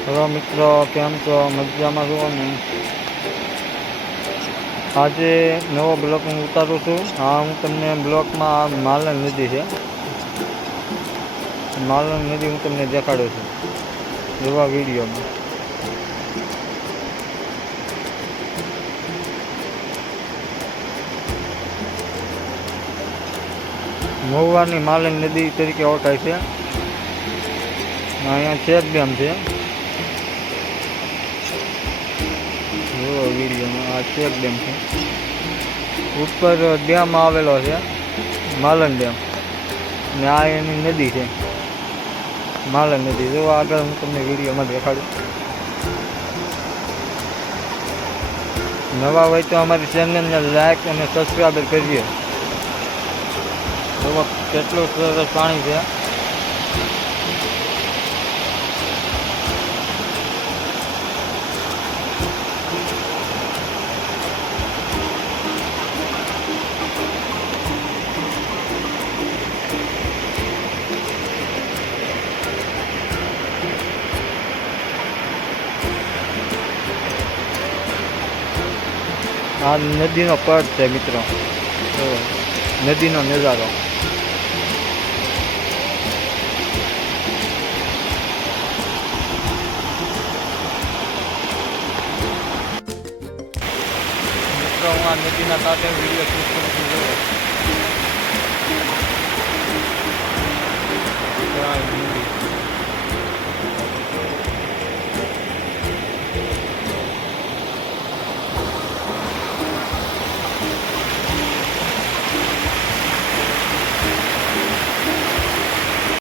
Hello મિત્રો, કેમ છો? મજામાં છો ને આજે નવો બ્લોક હું ઉતારું છું. હા, હું તમને બ્લોકમાં માલન નદી છે. માલન નદી હું તમને દેખાડું છું. એવા વિડીયોમાં. મહુવાની માલન નદી તરીકે ઓળખાય છે. અહીંયા ચેક ડેમ છે. એવો વિડીયોમાં, આ ચેક ડેમ છે. ઉપર ડેમ આવેલો છે, માલન ડેમ. ને આ એની નદી છે, માલન નદી. જો આગળ હું તમને વિડીયોમાં દેખાડું. નવા હોય તો અમારી ચેનલને લાઈક અને સબસ્ક્રાઈબર કરીએ. કેટલું સરસ પાણી છે. આ નદીનો પટ છે મિત્રો. નદીનો નજારો. મિત્રો, હું આ નદીના કાંઠે વીડિયો શૂટ કરું છું.